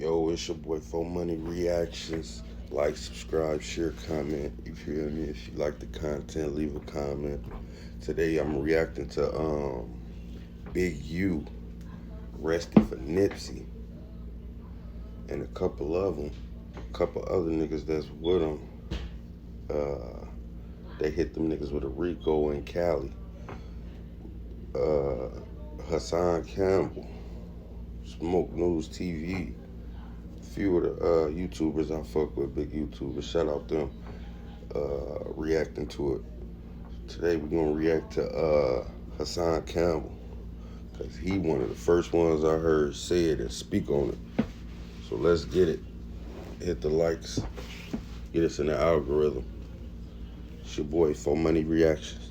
Yo, it's your boy For Money Reactions. Like, subscribe, share, comment. You feel me? If you like the content, leave a comment. Today I'm reacting to Big U arrested for Nipsey and a couple of them, a couple other niggas that's with them. They hit them niggas with a Rico in Cali. Hussan Campbell, Smoke News TV. Few of the YouTubers I fuck with, big YouTubers, shout out them, reacting to it. Today we're gonna react to Hussan Campbell, because he one of the first ones I heard say it and speak on it. So let's get it. Hit the likes, get us in the algorithm. It's your boy For Money Reactions.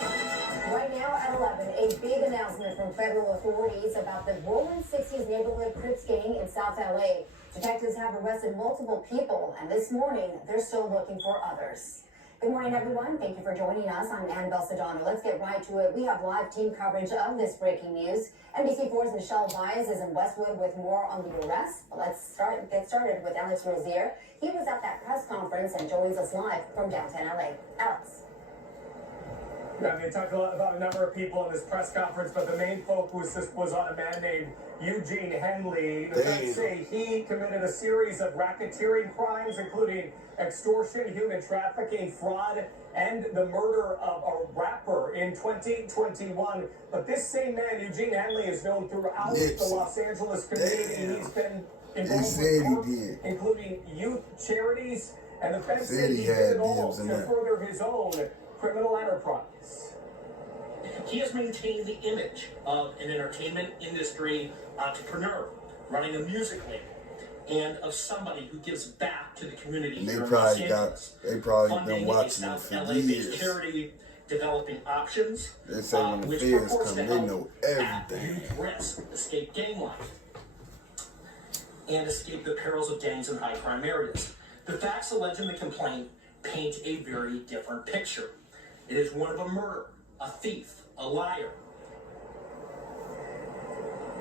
Right now at 11, a big announcement from federal authorities about the rolling 60's neighborhood Crips gang in South LA. Detectives have arrested multiple people, and this morning they're still looking for others. Good morning, everyone. Thank you for joining us. I'm Annabelle Sedano. Let's get right to it. We have live team coverage of this breaking news. NBC4's Michelle Vyas is in Westwood with more on the arrest. But let's get started with Alex Rozier. He was at that press conference and joins us live from downtown LA. Alex. Yeah, they talked a lot about a number of people in this press conference, but the main focus was on a man named Eugene Henley. The feds say he committed a series of racketeering crimes, including extortion, human trafficking, fraud, and the murder of a rapper in 2021. But this same man, Eugene Henley, is known throughout the Los Angeles community. He's been involved with work, including youth charities, and the feds say he did it all to further his own criminal enterprise. He has maintained the image of an entertainment industry entrepreneur running a music label, and of somebody who gives back to the community. And they probably been watching it for years. Charity, developing options, they say when the feds come, they know everything. Youth risk, escape gang life, and escape the perils of gangs in high crime areas. The facts alleged in the complaint paint a very different picture. It is one of a murderer, a thief, a liar.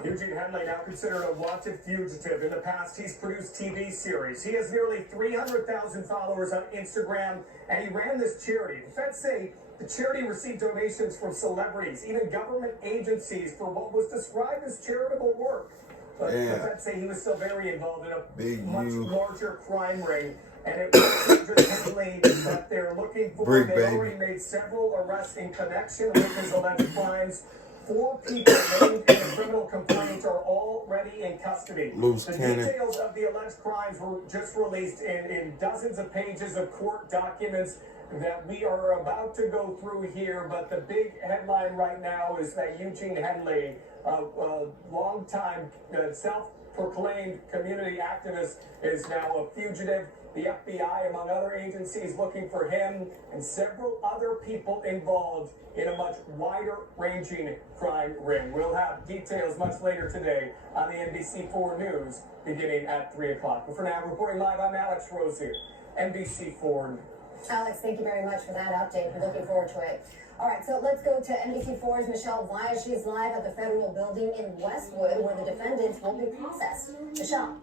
Eugene Henley, now considered a wanted fugitive. In the past, he's produced TV series. He has nearly 300,000 followers on Instagram, and he ran this charity. The feds say the charity received donations from celebrities, even government agencies, for what was described as charitable work. But the feds say he was still very involved in a much larger crime ring. And it was Henley that they're looking for. They already made several arrests in connection with his alleged crimes. 4 people named in the criminal complaint are already in custody. The details of the alleged crimes were just released in dozens of pages of court documents that we are about to go through here. But the big headline right now is that Eugene Henley, a longtime self-proclaimed community activist, is now a fugitive. The FBI, among other agencies, looking for him and several other people involved in a much wider-ranging crime ring. We'll have details much later today on the NBC4 News, beginning at 3 o'clock. But for now, reporting live, I'm Alex Rozier, NBC4 News. Alex, thank you very much for that update. We're looking forward to it. All right, so let's go to NBC4's Michelle Vyas. She's live at the federal building in Westwood, where the defendants will be processed. Michelle.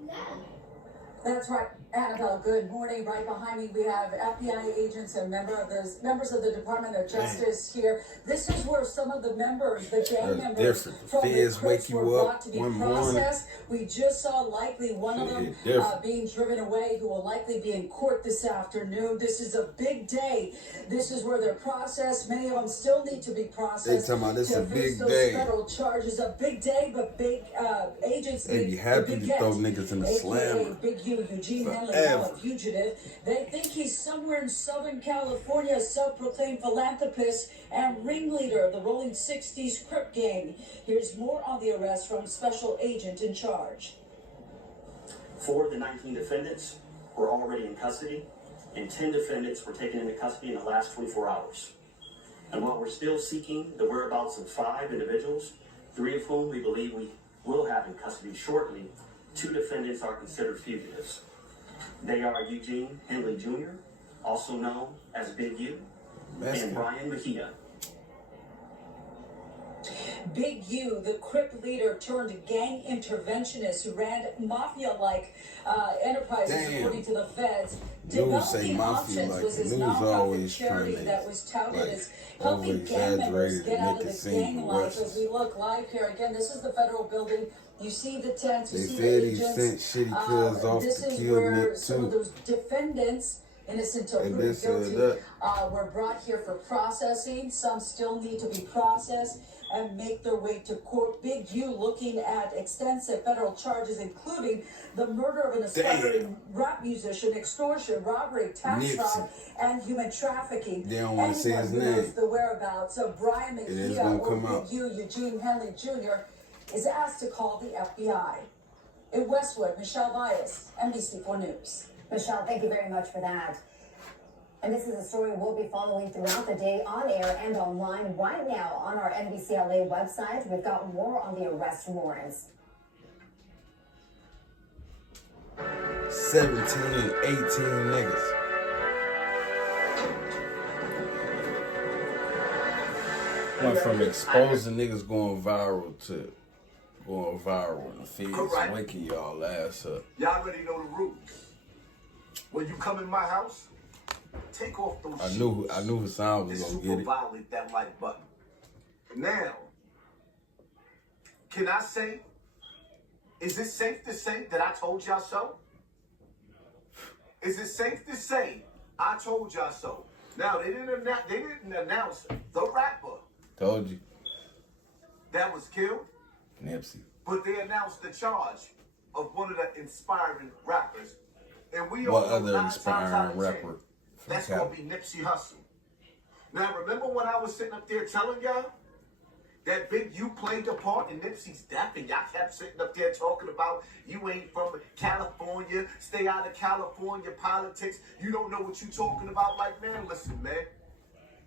That's right, Annabelle. Good morning. Right behind me, we have FBI agents and members of the Department of Justice here. This is where some of the members, the gang members from the Crips were brought to be processed. We just saw likely one of them being driven away, who will likely be in court this afternoon. This is a big day. This is where they're processed. Many of them still need to be processed. They talking about this to a big those day. Federal charges. A big day, but big agents. They be happy to throw niggas in the slammer. Eugene Henley, now a fugitive. They think he's somewhere in Southern California, a self-proclaimed philanthropist and ringleader of the rolling 60's Crip gang. Here's more on the arrest from special agent in charge. 4 of the 19 defendants were already in custody, and 10 defendants were taken into custody in the last 24 hours. And while we're still seeking the whereabouts of 5 individuals, 3 of whom we believe we will have in custody shortly, 2 defendants are considered fugitives. They are Eugene Henley Jr., also known as Big U, and Brian Mejia. Big U, the Crip leader turned gang interventionist who ran mafia-like enterprises, according to the feds. News say Developing mafia Options like was his news nonprofit always charity trying that to was touted like as helping gang members over-exaggerate get and out make of it the seem gang life. As worse. we look live here again, this is the federal building. You see the tents, you They see said the he sent agents. shitty cuz off This to is kill where Nick some of too. those defendants, innocent till They proven been said guilty, that. were brought here for processing. Some still need to be processed and make their way to court. Big U looking at extensive federal charges, including the murder of an aspiring rap musician, extortion, robbery, tax fraud, and human trafficking. They don't want to say his Anyone who knows name. the whereabouts of Brian It is McKee gonna or come Big out. U, Eugene Henley Jr., is asked to call the FBI. In Westwood, Michelle Vyas, NBC4 News. Michelle, thank you very much for that. And this is a story we'll be following throughout the day on air and online right now on our NBCLA website. We've got more on the arrest warrants. 17, 18 niggas. Went from exposing niggas going viral to going viral in the fields, waking y'all ass up. Y'all already know the rules. When you come in my house, take off those shoes. I knew Hussan was gonna get it. Violate that like button. Now, can I say, is it safe to say that I told y'all so? Is it safe to say I told y'all so? Now, they didn't announce the rapper Told you. that was killed, Nipsey. but they announced the charge of one of the inspiring rappers. And we What all know other 9 times out inspiring of 10, rapper? that's going to be Nipsey Hussan. Now, remember when I was sitting up there telling y'all that Big U played a part in Nipsey's death, and y'all kept sitting up there talking about you ain't from California, stay out of California politics, you don't know what you talking about. Like, man, listen, man,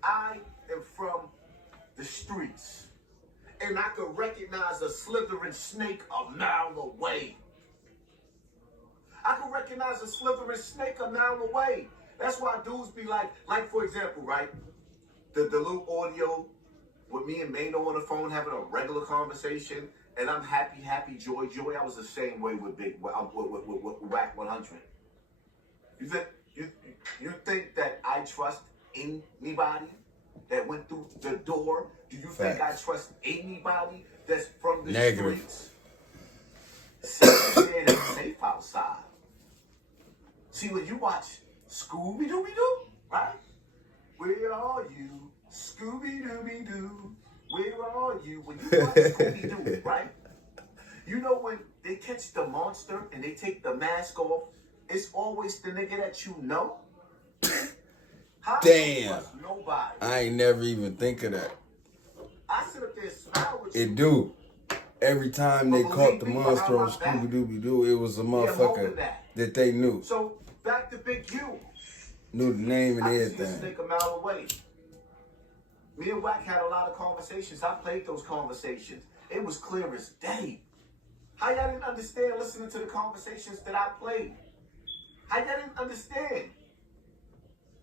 I am from the streets, and I could recognize a slithering snake a mile away. I can recognize a slithering snake a mile away. That's why dudes be like for example, right? The little audio with me and Mano on the phone having a regular conversation, and I'm happy, joy. I was the same way with Whack 100. You think that I trust anybody that went through the door? Do you think I trust anybody that's from the streets? Sitting there safe outside. See, when you watch Scooby-Dooby-Doo, right? Where are you, Scooby-Dooby-Doo? Where are you? When you watch Scooby-Doo, right? You know when they catch the monster and they take the mask off, it's always the nigga that you know. How Damn. Nobody. I ain't never even think of that. I sit up there and smile with you. It do. Every time they caught the monster on Scooby-Dooby-Doo, it was a motherfucker that they knew. So, back to Big U. Knew the name and I see a everything. snake a mile away. Me and Wack had a lot of conversations. I played those conversations. It was clear as day. How y'all didn't understand listening to the conversations that I played? How y'all didn't understand?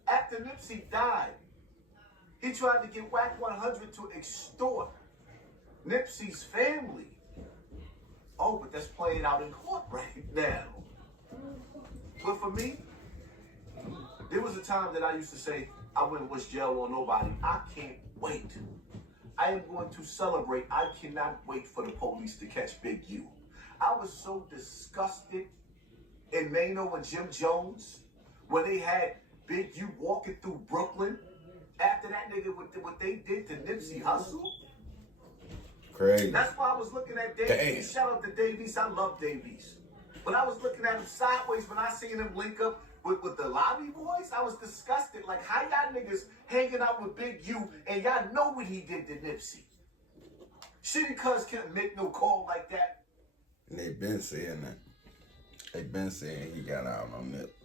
After Nipsey died, he tried to get Wack 100 to extort Nipsey's family. Oh, but that's playing out in court right now. But for me, there was a time that I used to say, I wouldn't wish jail on nobody. I can't wait. I am going to celebrate. I cannot wait for the police to catch Big U. I was so disgusted in Mano and Jim Jones when they had Big U walking through Brooklyn after that nigga what they did to Nipsey Hussle. Crazy. That's why I was looking at Davies. Shout out to Davies. I love Davies. But I was looking at him sideways when I seen him link up with the lobby boys. I was disgusted. Like, how y'all niggas hanging out with Big U and y'all know what he did to Nipsey? Shitty cuz can't make no call like that. And they been saying that. They been saying he got out on Nip.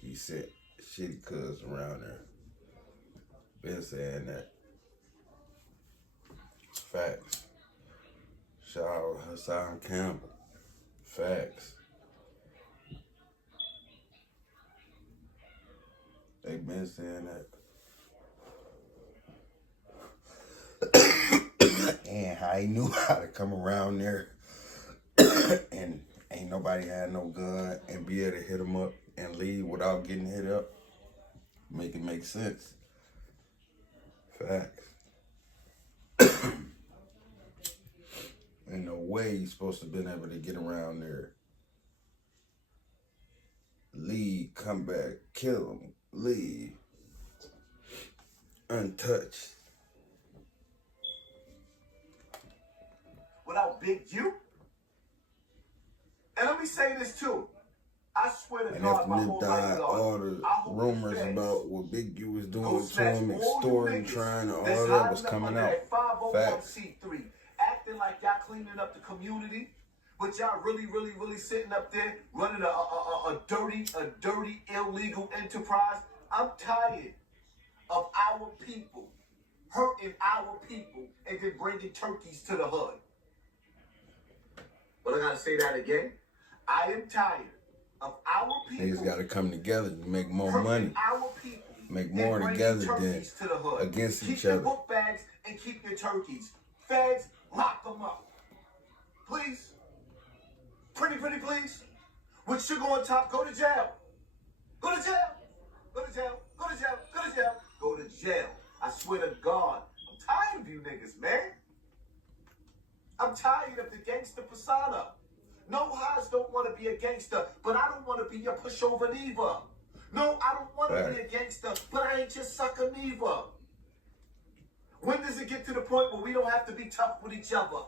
He said shitty cuz around there. Been saying that. Facts. Shout out Hussan Campbell. Facts. They been saying that. and how he knew how to come around there and ain't nobody had no gun and be able to hit him up and leave without getting hit up. Make it make sense. Facts. Ain't no way he's supposed to been able to get around there. Leave, come back, kill him, leave. Untouched. Without Big U? And let me say this too. I swear to And God, after my Nip whole died, life, all the rumors about what Big U was doing to him, extorting, trying, all that was coming out. Facts. 501c3, acting like y'all cleaning up the community, but y'all really sitting up there running a dirty, illegal enterprise. I'm tired of our people hurting our people and then bringing turkeys to the hood. But I gotta say that again. I am tired of our people. Niggas gotta come together to make more money. Our people make more together than to the hood. against keep each your other. Book bags and keep your turkeys. Feds, lock them up. Please. Pretty please. With sugar on top, go to jail. Go to jail. Go to jail. Go to jail. Go to jail. Go to jail. I swear to God. I'm tired of you niggas, man. I'm tired of the gangster persona. No highs don't want to be a gangster, but I don't want to be your pushover neither. No, I don't want to be a gangster, but I ain't your sucker neither. When does it get to the point where we don't have to be tough with each other?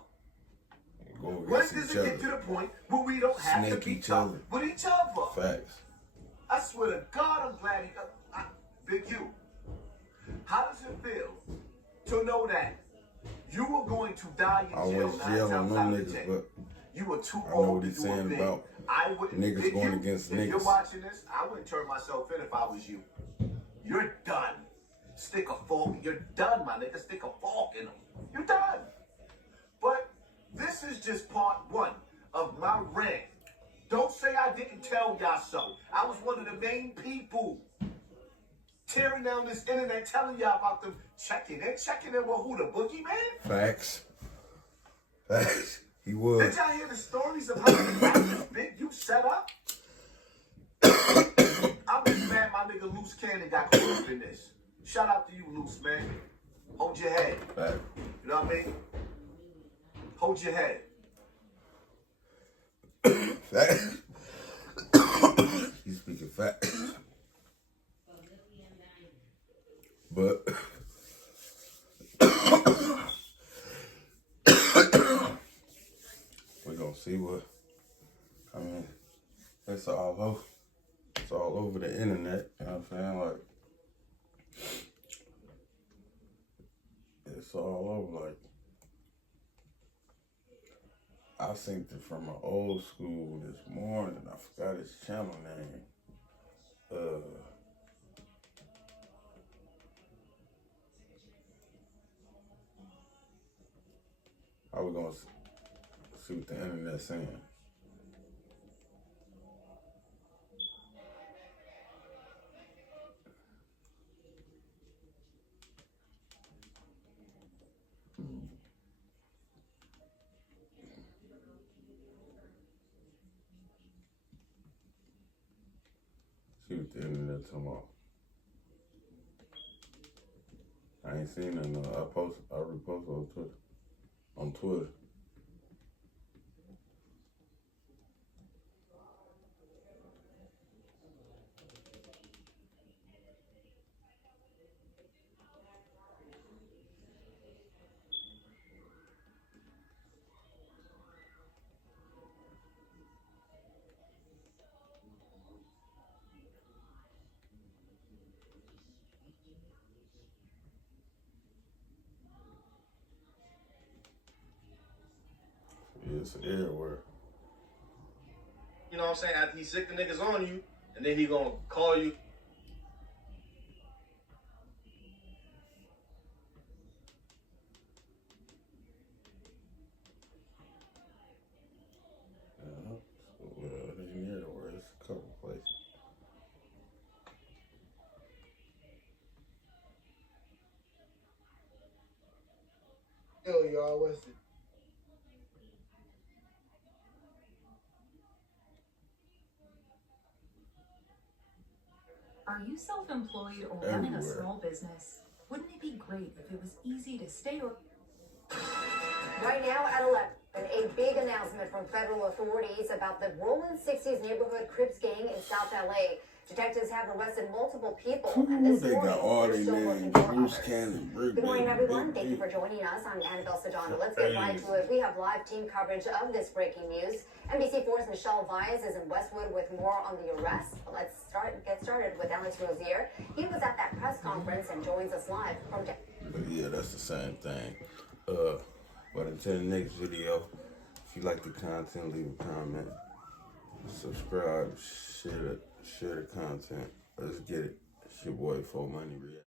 When does it get to the point where we don't have to be tough with each other? Facts. I swear to God, I'm glad Big U. How does it feel to know that you were going to die in jail 9 times out of 10? You were too old to do a thing. I wouldn't. Niggas going against niggas. If you're watching this, I wouldn't turn myself in if I was you. You're done. Stick a fork. You're done, my nigga. Stick a fork in them. You're done. But this is just part one of my rant. Don't say I didn't tell y'all so. I was one of the main people tearing down this internet, telling y'all about them checking in with who, the boogeyman? Facts. Facts. He was. Did y'all hear the stories of how this Big U set up? I'm just mad my nigga Loose Cannon got caught up in this. Shout out to you, Loose, man. Hold your head. Facts. You know what I mean? Hold your head. Facts. He's speaking facts. But we're gonna see what. I mean, it's all over the internet. You know what I'm saying? Like, it's all over. Like, I seen it from an old school this morning. I forgot his channel name. How we gonna see what the internet's saying? See what the internet talking about. I ain't seen it. I reposted on Twitter. It's everywhere. You know what I'm saying? After he sick the niggas on you, and then he gonna call you. It ain't everywhere. It's a couple places. Yo, y'all, what's it? Are you self-employed or running a Everywhere. small business? Wouldn't it be great if it was easy to stay or... Right now at 11, a big announcement from federal authorities about the rolling 60s neighborhood Crips gang in South LA. Detectives have arrested multiple people, and this They morning got all they're they still names. looking for Bruce others. Cannon, Rick, Good morning, baby, everyone. Big Thank you G. for joining us. I'm Annabelle Sedano. Let's get right to it. We have live team coverage of this breaking news. NBC4's Michelle Vyas is in Westwood with more on the arrest. Let's get started with Alex Rozier. He was at that press conference and joins us live from... But yeah, that's the same thing. But until the next video, if you like the content, leave a comment, subscribe, share the content. Let's get it. It's your boy, 4 Money React.